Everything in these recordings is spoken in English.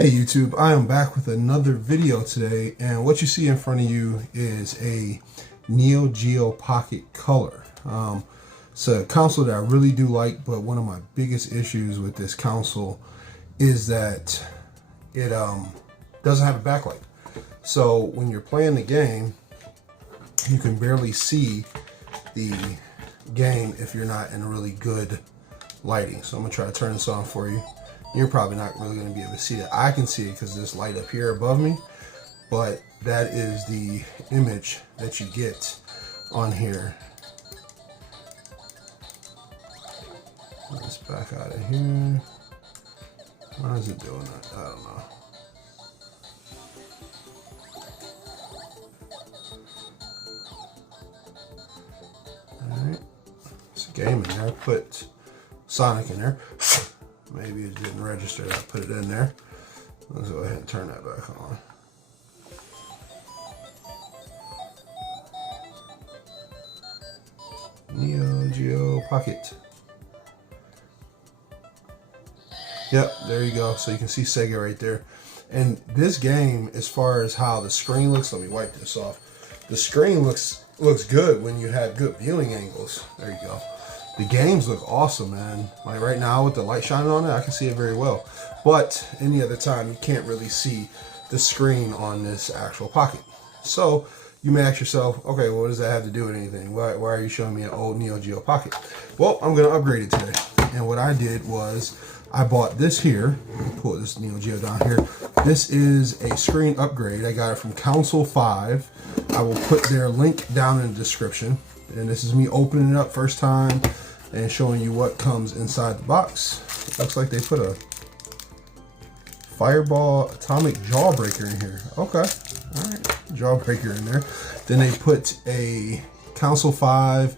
Hey YouTube, I am back with another video today, and what you see in front of you is a Neo Geo Pocket Color. It's a console that I really do like, but one of my biggest issues with this console is that it doesn't have a backlight. So when you're playing the game, you can barely see the game if you're not in really good lighting. So I'm gonna try to turn this on for you. You're probably not really going to be able to see it. I can see it because there's light up here above me, but that is the image that you get on here. Let's back out of here. Why is it doing that? I don't know. Alright, it's a game in there. I put Sonic in there. Maybe it didn't register. I put it in there. Let's go ahead and turn that back on. Neo Geo Pocket. Yep, there you go. So you can see Sega right there. And this game, as far as how the screen looks, let me wipe this off. The screen looks good when you have good viewing angles. There you go. The games look awesome, man. Like right now with the light shining on it, I can see it very well. But any other time, you can't really see the screen on this actual Pocket. So you may ask yourself, okay, well, what does that have to do with anything? Why are you showing me an old Neo Geo Pocket? Well, I'm going to upgrade it today. And what I did was I bought this here. Pull this Neo Geo down here. This is a screen upgrade. I got it from Console5. I will put their link down in the description. And this is me opening it up first time and showing you what comes inside the box. It looks like they put a Fireball Atomic Jawbreaker in here. Okay, all right, Jawbreaker in there. Then they put a Console5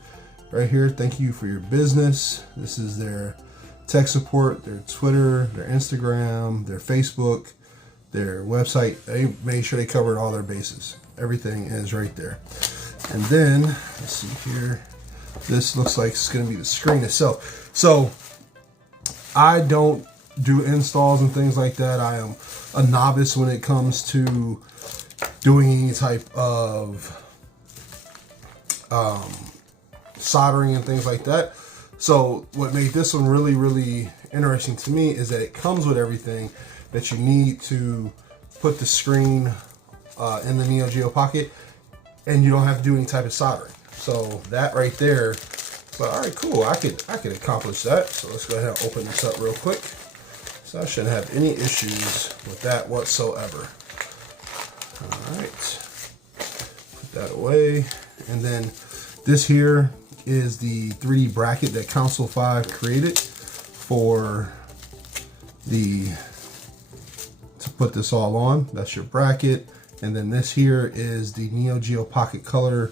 right here. Thank you for your business. This is their tech support, their Twitter, their Instagram, their Facebook, their website. They made sure they covered all their bases. Everything is right there. And then, let's see here, this looks like it's going to be the screen itself. So, I don't do installs and things like that. I am a novice when it comes to doing any type of soldering and things like that. So, what made this one really, really interesting to me is that it comes with everything that you need to put the screen in the Neo Geo Pocket. And you don't have to do any type of soldering. So that right there, but all right, cool. I could accomplish that. So let's go ahead and open this up real quick. So I shouldn't have any issues with that whatsoever. All right, put that away. And then this here is the 3D bracket that Console5 created for to put this all on. That's your bracket. And then this here is the Neo Geo Pocket Color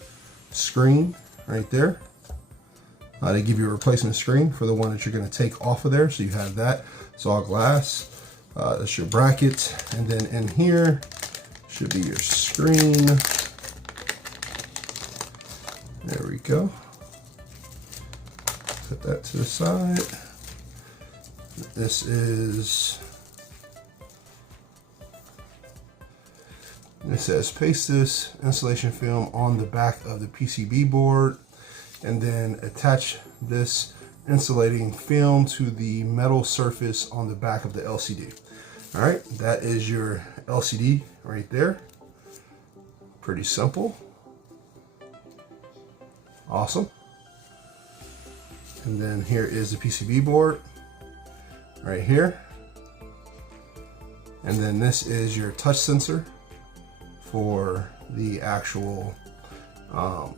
screen right there. They give you a replacement screen for the one that you're going to take off of there. So you have that. It's all glass. That's your bracket. And then in here should be your screen. There we go. Put that to the side. This is... It says paste this insulation film on the back of the PCB board and then attach this insulating film to the metal surface on the back of the LCD. All right, that is your LCD right there. Pretty simple. Awesome. And then here is the PCB board right here. And then this is your touch sensor for the actual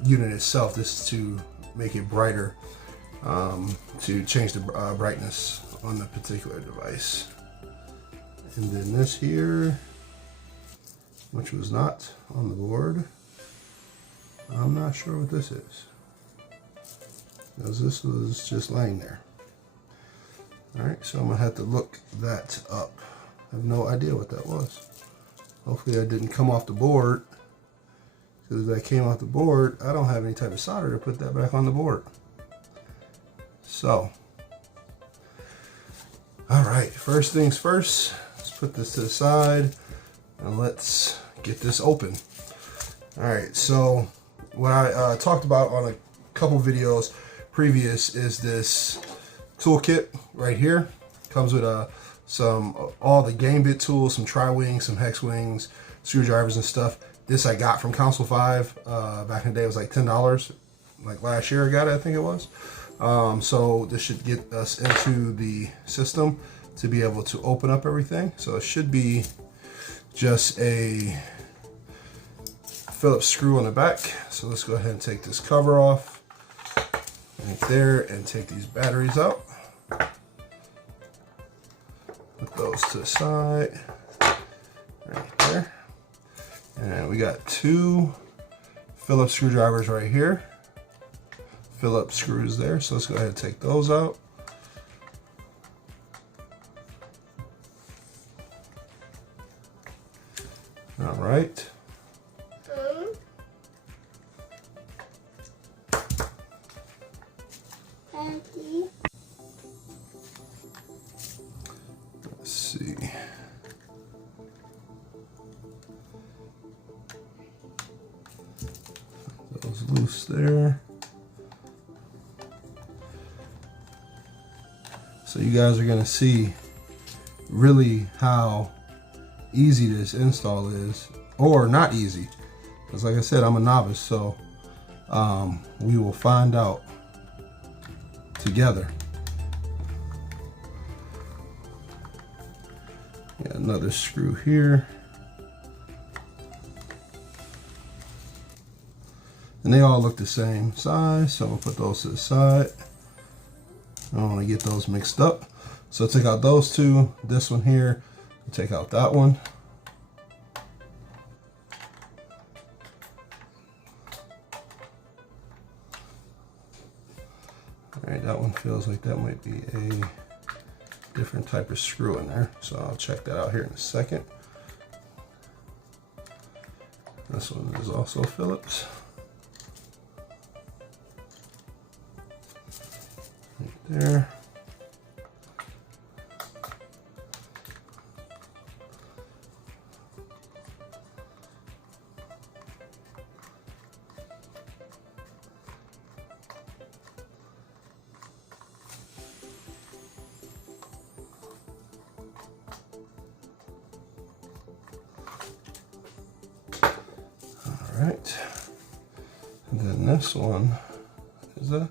unit itself. This is to make it brighter, to change the brightness on the particular device. And then this here, which was not on the board, I'm not sure what this is, because this was just laying there. All right, so I'm gonna have to look that up. I have no idea what that was. Hopefully that didn't come off the board, because if that came off the board, I don't have any type of solder to put that back on the board. So, all right, first things first, let's put this to the side and let's get this open. All right, so what I talked about on a couple videos previous is this toolkit right here. Comes with all the game bit tools, some tri-wings, some hex wings, screwdrivers and stuff. This I got from Console5 back in the day. It was like $10, like last year I got it, I think it was. So this should get us into the system to be able to open up everything. So it should be just a Phillips screw on the back. So let's go ahead and take this cover off right there and take these batteries out. Put those to the side right there. And we got 2 Phillips screwdrivers right here. Phillips screws there. So let's go ahead and take those out. All right. Let's see. Those loose there. So you guys are gonna see really how easy this install is, or not easy, because like I said, I'm a novice, so we will find out together. Got another screw here, and they all look the same size, so I'm gonna put those to the side. I don't want to get those mixed up, so take out those 2, this one here, take out that one. All right, that one feels like that might be a different type of screw in there, so I'll check that out here in a second. This one is also Phillips. Right there. All right, and then this one is a,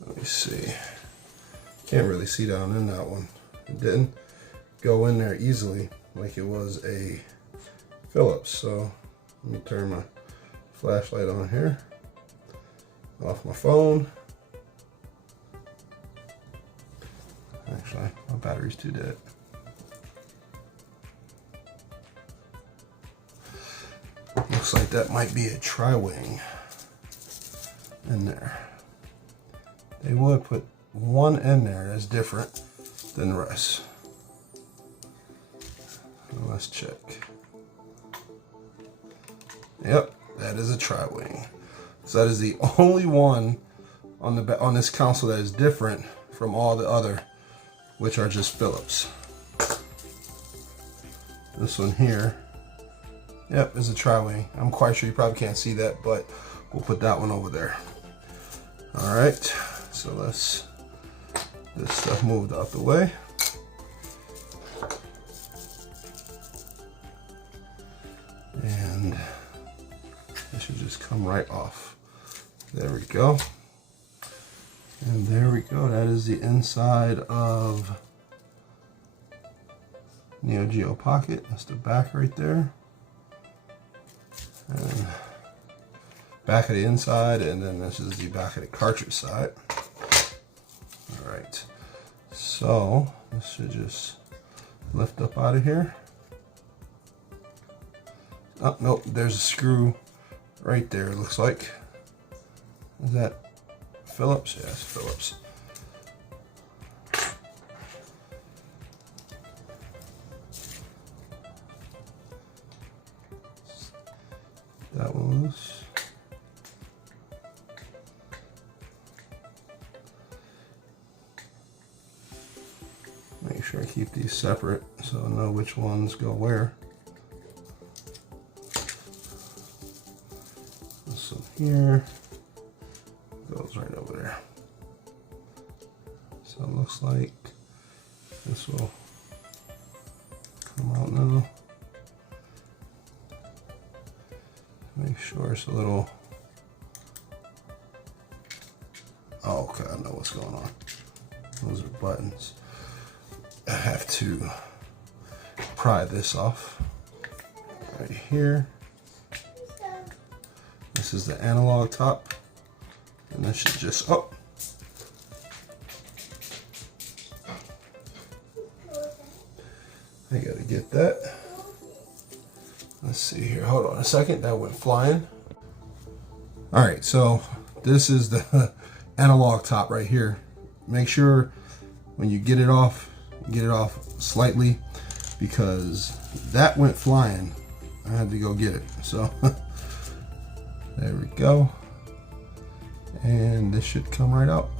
let me see, can't really see down in that one. It didn't go in there easily like it was a Phillips. So let me turn my flashlight on here, off my phone. Actually, my battery's too dead. Looks like that might be a tri-wing in there. They would put one in there that's different than the rest. Let's check. Yep, that is a tri-wing. So that is the only one on this console that is different from all the other, which are just Phillips. This one here, yep, is a tri-wing. I'm quite sure you probably can't see that, but we'll put that one over there. All right, so let's get this stuff moved out the way. And it should just come right off. There we go. And there we go. That is the inside of Neo Geo Pocket. That's the back right there. And back of the inside, and then this is the back of the cartridge side. All right. So this should just lift up out of here. Oh, nope, there's a screw right there, it looks like. Is that Phillips? Yes, Phillips. That one loose. Make sure I keep these separate so I know which ones go where. This one here goes right over there. So it looks like this will come out now. Make sure it's a little, oh, okay, I know what's going on. Those are buttons. I have to pry this off right here. This is the analog top, and this should just, oh. I gotta get that. Let's see here, hold on a second, that went flying. All right, so this is the analog top right here. Make sure when you get it off slightly, because that went flying. I had to go get it, so there we go. And this should come right out.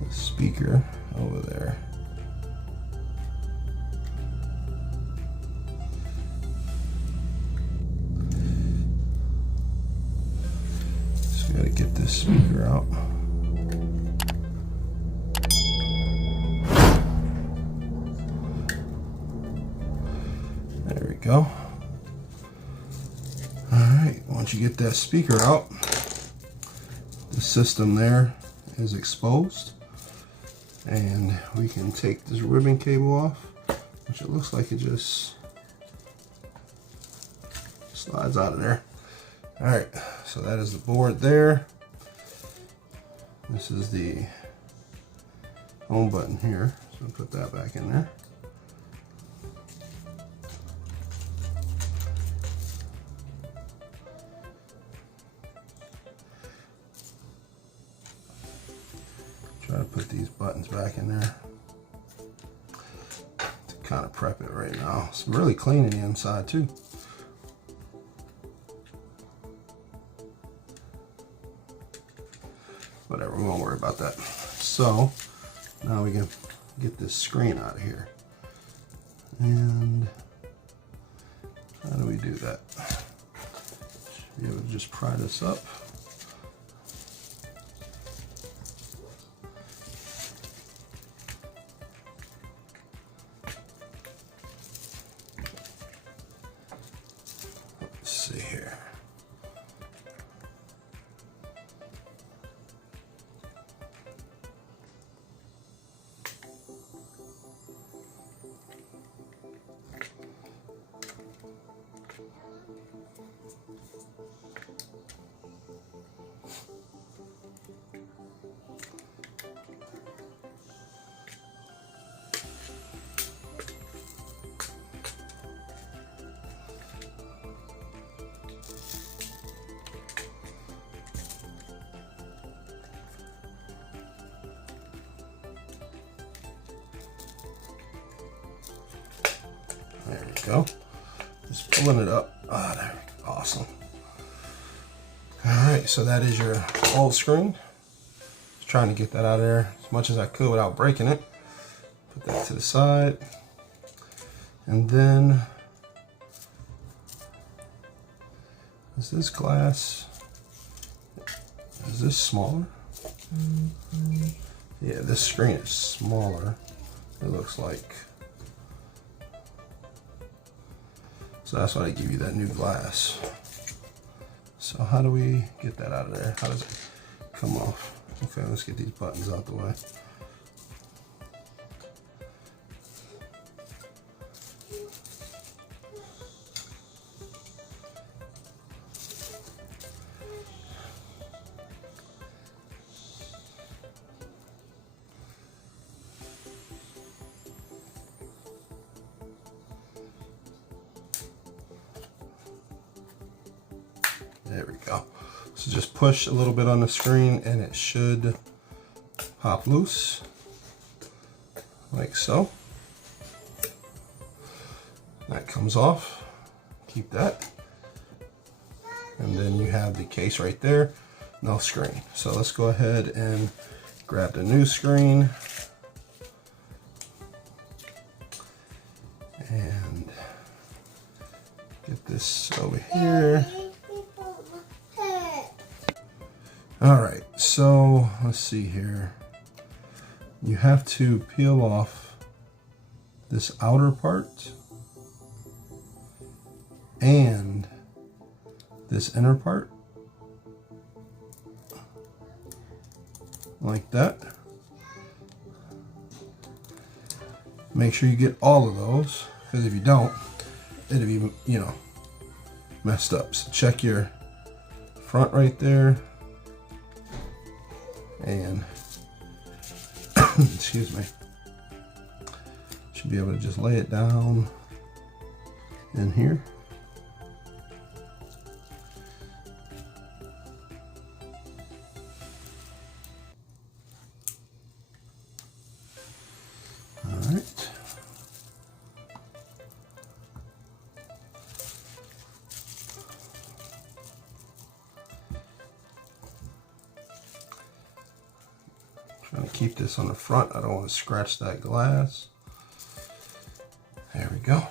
The speaker over there. Just gotta get this speaker out. There we go. All right, once you get that speaker out, the system there is exposed. And we can take this ribbon cable off, which it looks like it just slides out of there. All right, so that is the board there. This is the home button here, so put that back in there. Try to put these buttons back in there to kind of prep it right now. It's really clean in the inside too. Whatever, we won't worry about that. So now we can get this screen out of here. And how do we do that? Should be able to just pry this up. See here. There we go. Just pulling it up. Ah, there we go. Awesome. All right, so that is your old screen. Just trying to get that out of there as much as I could without breaking it. Put that to the side. And then, is this glass, is this smaller? Yeah, this screen is smaller, it looks like. So that's why they give you that new glass. So how do we get that out of there? How does it come off? Okay, let's get these buttons out the way. There we go. So just push a little bit on the screen and it should pop loose, like so. That comes off, keep that. And then you have the case right there. no screen. So let's go ahead and grab the new screen. And get this over here. All right, so let's see here. You have to peel off this outer part and this inner part, like that. Make sure you get all of those, because if you don't, it'll be, you know, messed up. So check your front right there, and excuse me, should be able to just lay it down in here. All right. Trying to keep this on the front. I don't want to scratch that glass. There we go.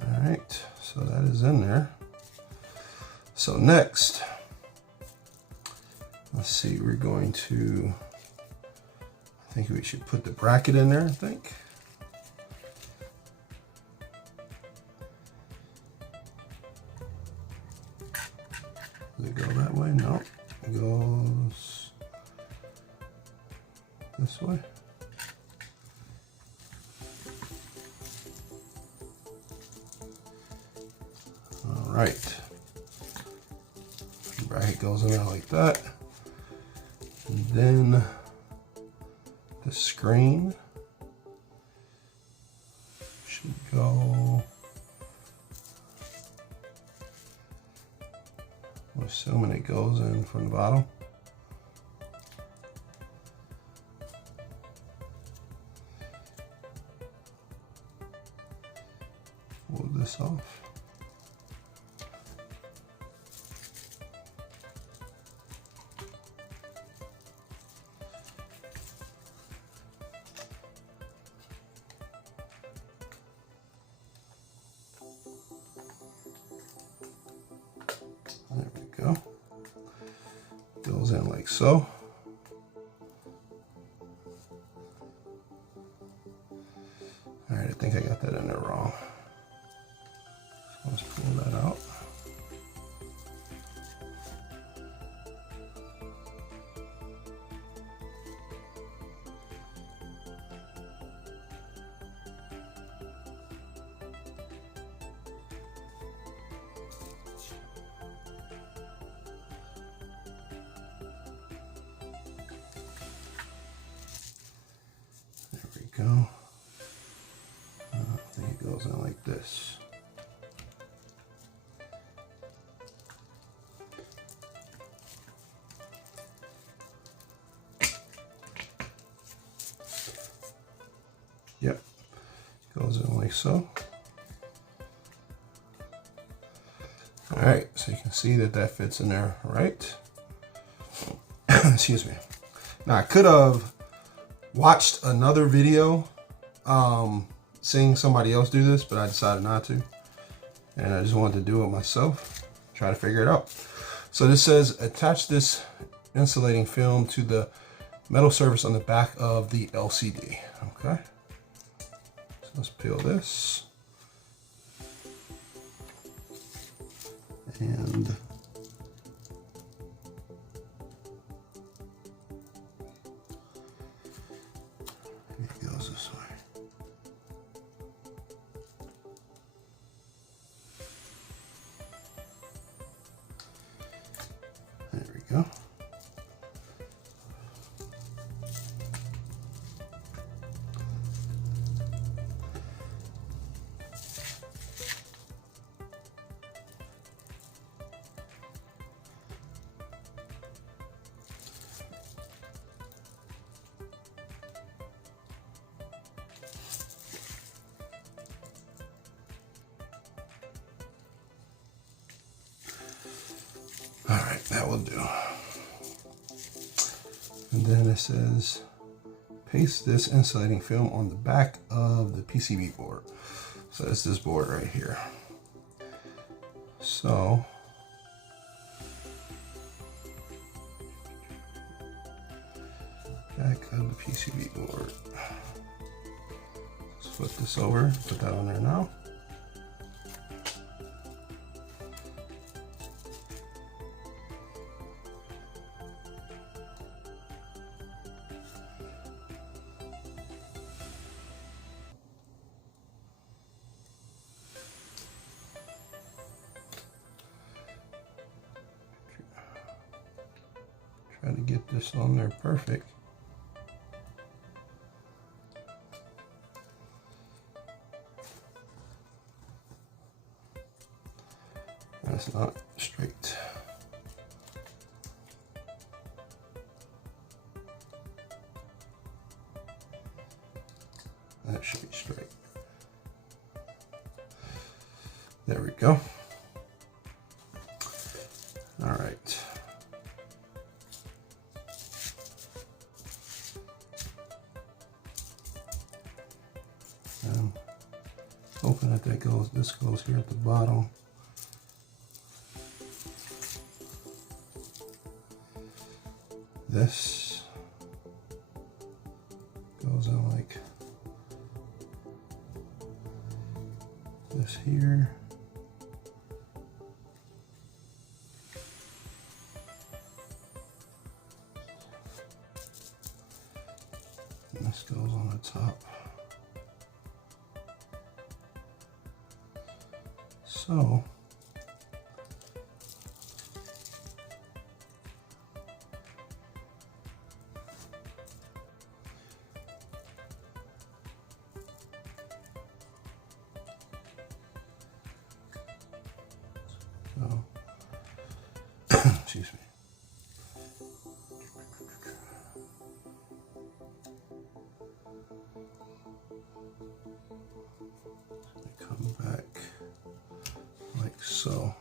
All right, so that is in there. So next, let's see, we're going to, I think we should put the bracket in there, I think. Does it go that way? No, it goes this way. All right. The bracket goes in there like that. And then the screen should go, I'm assuming it goes in from the bottom. Pull this off. There we go. Goes in like so. All right, I think I got that in there wrong. So let's pull that out. Go. I think it goes in like this. Yep, goes in like so. All right, so you can see that that fits in there, right? Excuse me. Now I could have watched another video seeing somebody else do this, but I decided not to, and I just wanted to do it myself, try to figure it out. So this says attach this insulating film to the metal surface on the back of the LCD. Okay, so let's peel this, and it goes this way. There we go. All right, that will do. And then it says, paste this insulating film on the back of the PCB board. So it's this board right here. So back of the PCB board. Let's flip this over, put that on there now. Try to get this on there perfect. That's not straight. That should be straight. There we go. All right. Hoping that this goes here at the bottom. This goes in like this here. And this goes on the top. So excuse me. Come back like so.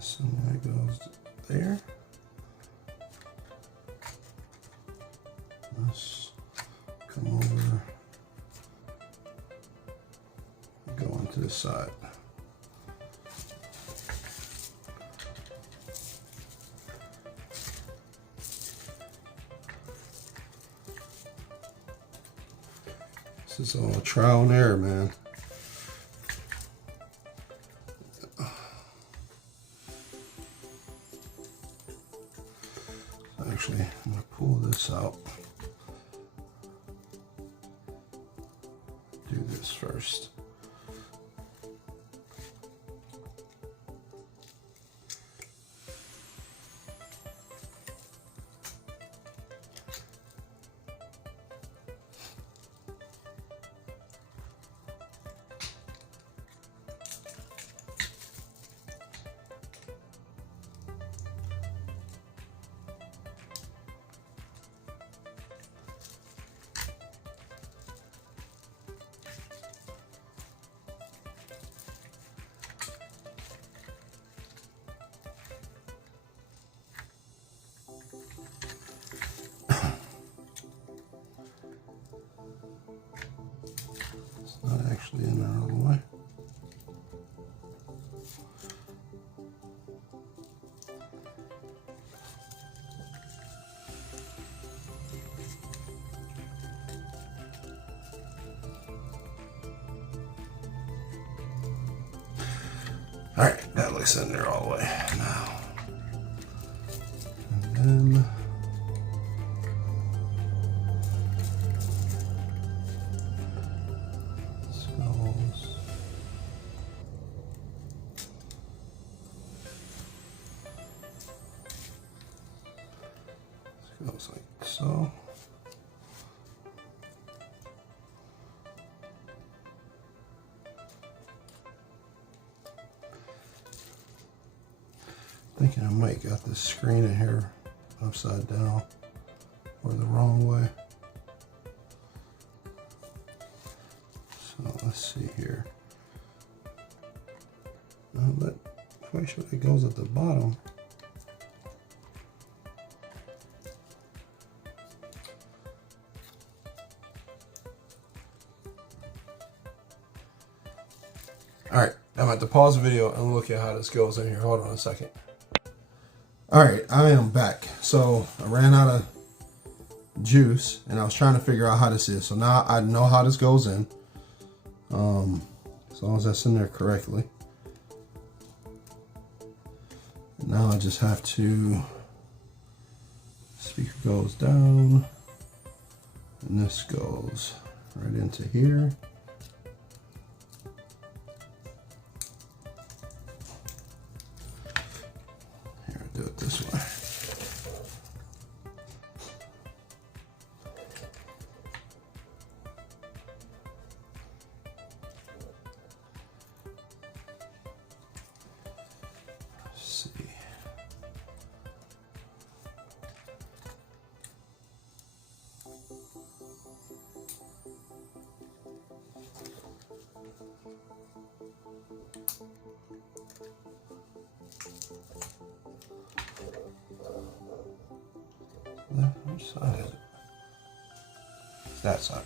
So that goes there. Let's come over, go onto this side. This is all trial and error, man. Actually, I'm going to pull this out. Do this first. All right, that looks in there all the way now. And then this goes like so. Thinking I might got this screen in here upside down or the wrong way. So let's see here. But quite sure it goes at the bottom. All right, I'm about to pause the video and look at how this goes in here. Hold on a second. All right, I am back. So I ran out of juice and I was trying to figure out how this is. So now I know how this goes in. As long as that's in there correctly. And now I just have to, speaker goes down and this goes right into here. Do it this way. Let's see. Which side is it? It's that side.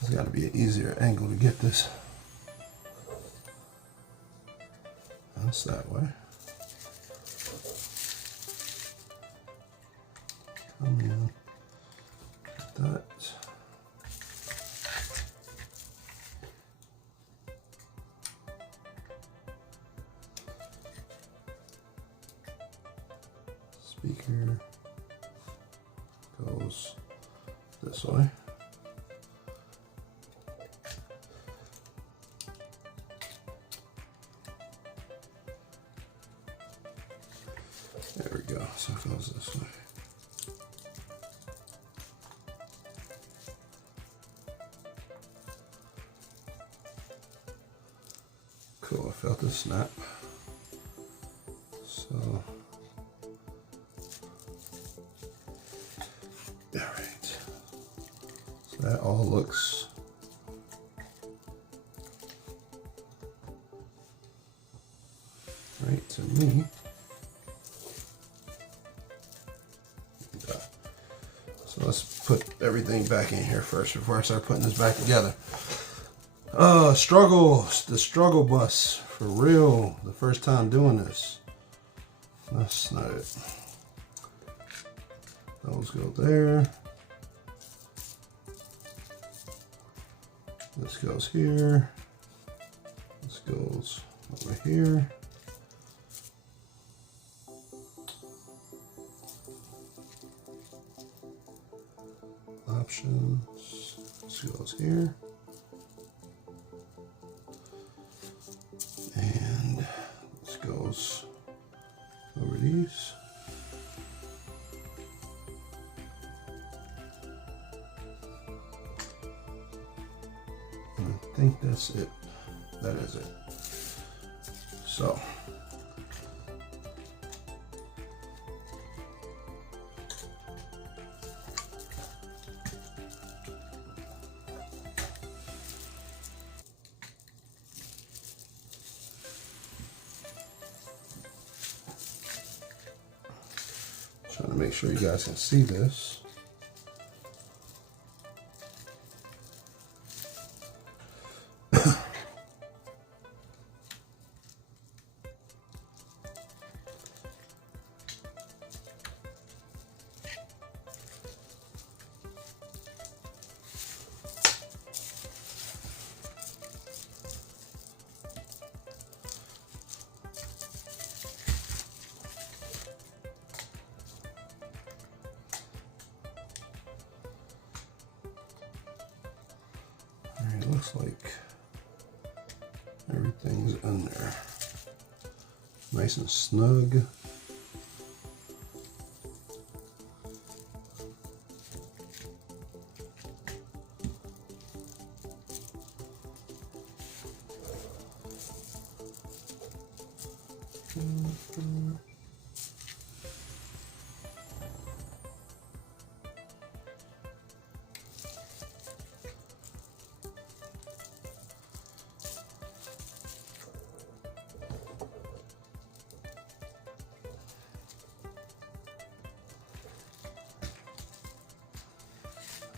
There's got to be an easier angle to get this. That's that way. Come in. Like that. Speaker goes this way. There we go, so it goes this way. Cool, I felt the snap. So, all right. So that all looks right to me. So let's put everything back in here first before I start putting this back together. The struggle bus, for real, the first time doing this. That's not it. Those go there. This goes here. This goes over here. Options, this goes here, and this goes over these. And I think that's it. That is it. So trying to make sure you guys can see this. looks like everything's in there. Nice and snug.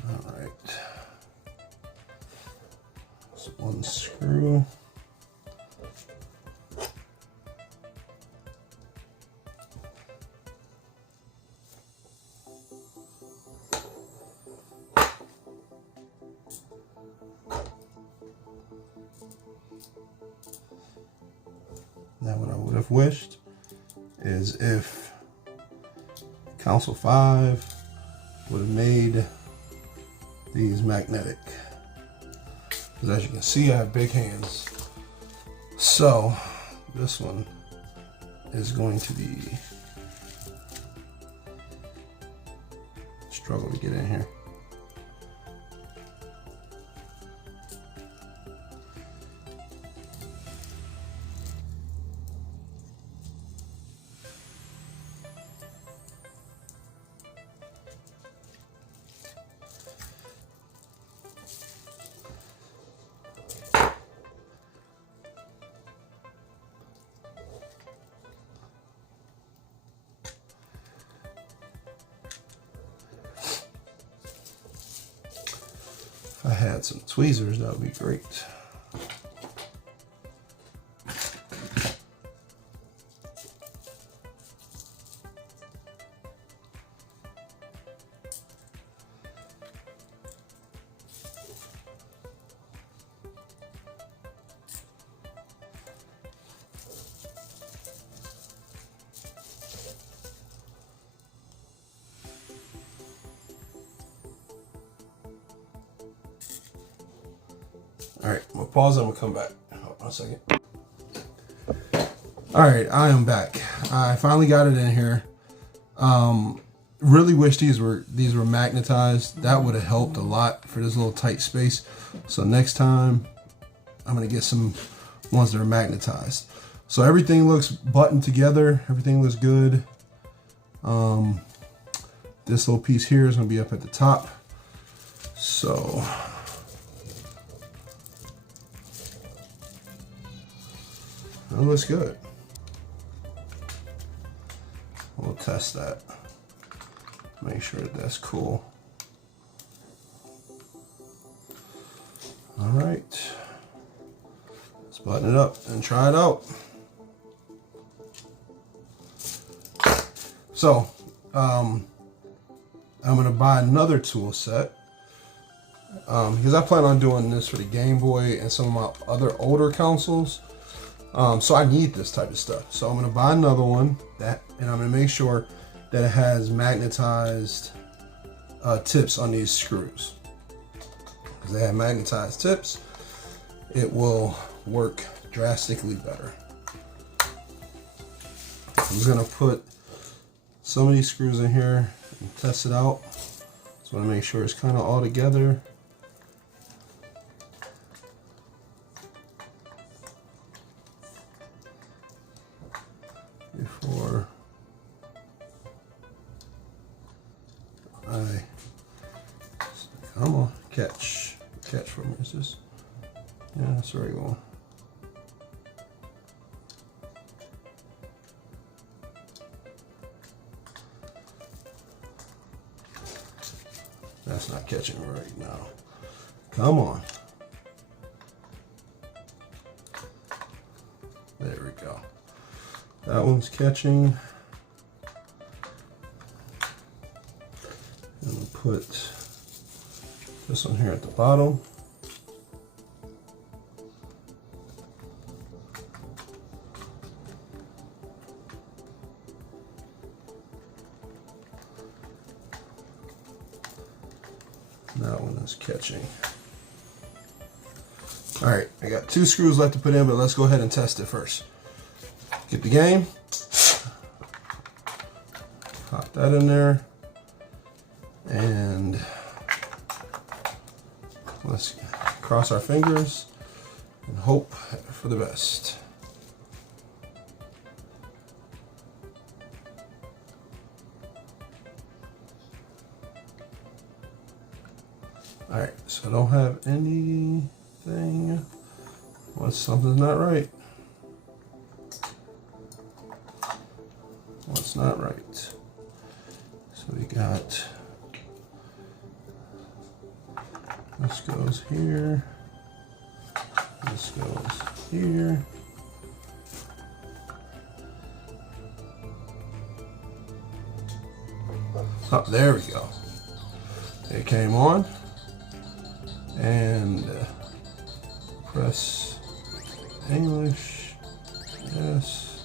All right, so one screw. Now what I would have wished is if Console 5 would have made these magnetic, because as you can see I have big hands, so this one is going to be struggle to get in here. If I had some tweezers, that would be great. All right, I'm gonna pause. I'm gonna come back. Hold on a second. All right, I am back. I finally got it in here. Really wish these were magnetized. That would have helped a lot for this little tight space. So next time, I'm gonna get some ones that are magnetized. So everything looks buttoned together. Everything looks good. This little piece here is gonna be up at the top. So. That looks good. We'll test that. Make sure that that's cool. All right. Let's button it up and try it out. So, I'm gonna buy another tool set because I plan on doing this for the Game Boy and some of my other older consoles. So I need this type of stuff. So I'm gonna buy another one and I'm gonna make sure that it has magnetized tips on these screws. Because they have magnetized tips, it will work drastically better. I'm just gonna put some of these screws in here and test it out. Just wanna make sure it's kind of all together. Before I come on, catch for me. Is this? Yeah, that's the right one. That's not catching right now. Come on. There we go. That one's catching. And we'll put this one here at the bottom. That one is catching. All right, I got 2 screws left to put in, but let's go ahead and test it first. Get the game. Pop that in there. And let's cross our fingers and hope for the best. All right, so I don't have anything. Well, something's not right. What's not right? So we got, this goes here. This goes here. Oh, there we go. It came on. And press English, yes.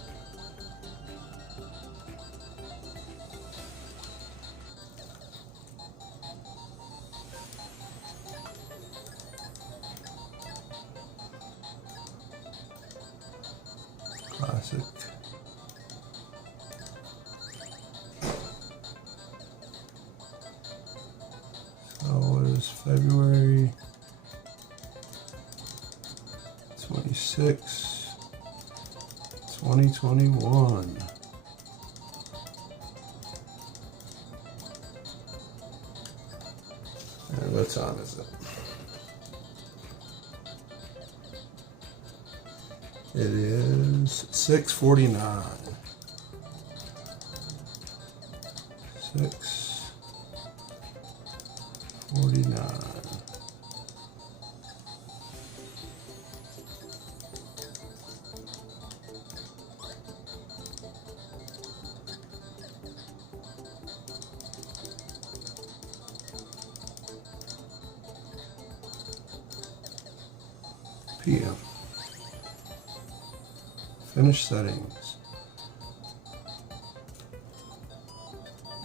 Classic. So it is February 26, 2021. And what time is it? It is 6:49. 6:49. PM. Finish settings.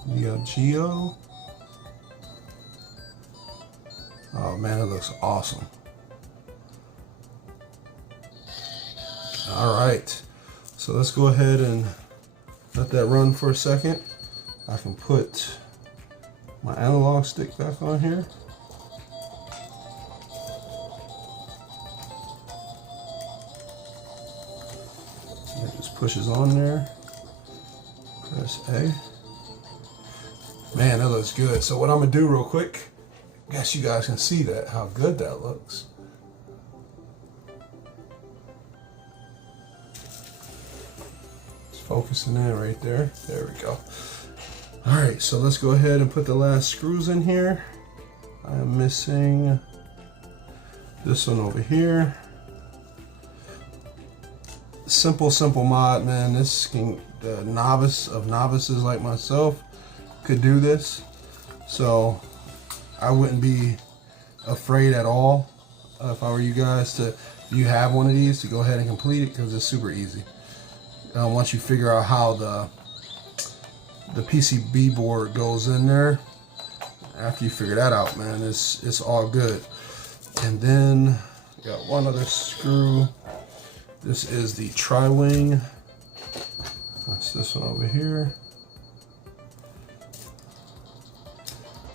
Neo Geo. Oh man, it looks awesome. All right, so let's go ahead and let that run for a second. I can put my analog stick back on here. It just pushes on there. Press A. Man, that looks good. So what I'm gonna do real quick, I guess you guys can see that, how good that looks. It's focusing in right there. There we go. All right, so let's go ahead and put the last screws in here. I'm missing this one over here. Simple mod, man. This can, the novice of novices like myself could do this. So I wouldn't be afraid at all if I were you guys to, if you have one of these, to go ahead and complete it, because it's super easy. Once you figure out how the PCB board goes in there, after you figure that out, man, it's all good. And then got one other screw. This is the tri-wing. That's this one over here.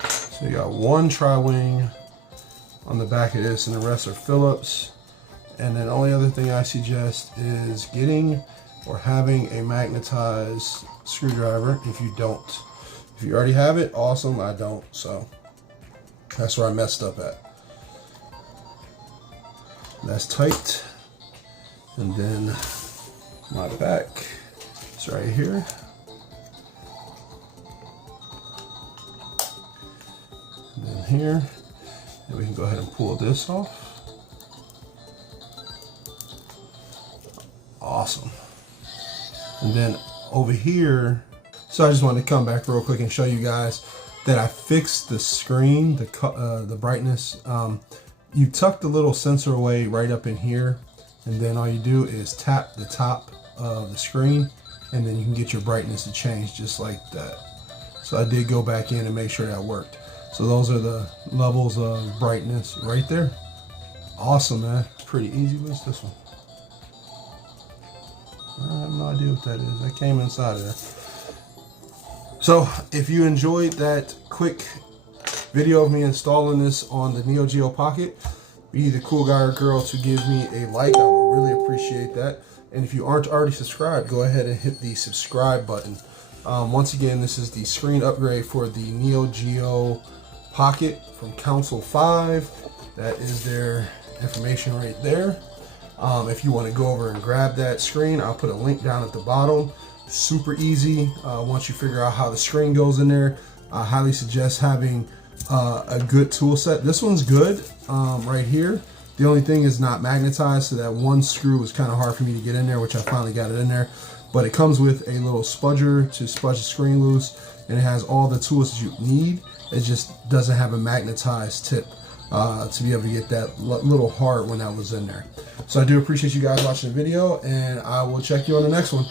So you got one tri-wing on the back of this, and the rest are Phillips. And then the only other thing I suggest is getting or having a magnetized screwdriver. If you don't, if you already have it, awesome. I don't, so that's where I messed up at. That's tight. And then my back is right here. And then here, and we can go ahead and pull this off. Awesome. And then over here, so I just wanted to come back real quick and show you guys that I fixed the screen, the brightness. You tuck the little sensor away right up in here, and then all you do is tap the top of the screen, and then you can get your brightness to change just like that. So I did go back in and make sure that worked. So those are the levels of brightness right there. awesome, man. It's pretty easy. What's this one? I have no idea what that is. That came inside of there. So if you enjoyed that quick video of me installing this on the Neo Geo Pocket, be the cool guy or girl to give me a like. I would really appreciate that. And if you aren't already subscribed, go ahead and hit the subscribe button. Once again, this is the screen upgrade for the Neo Geo Pocket from Console5. That is their information right there. If you want to go over and grab that screen, I'll put a link down at the bottom. Super easy. Once you figure out how the screen goes in there, I highly suggest having a good tool set. This one's good right here. The only thing is not magnetized, so that one screw was kind of hard for me to get in there, which I finally got it in there. But it comes with a little spudger to spudge the screen loose, and it has all the tools that you need. It just doesn't have a magnetized tip to be able to get that little hard when that was in there. So I do appreciate you guys watching the video, and I will check you on the next one.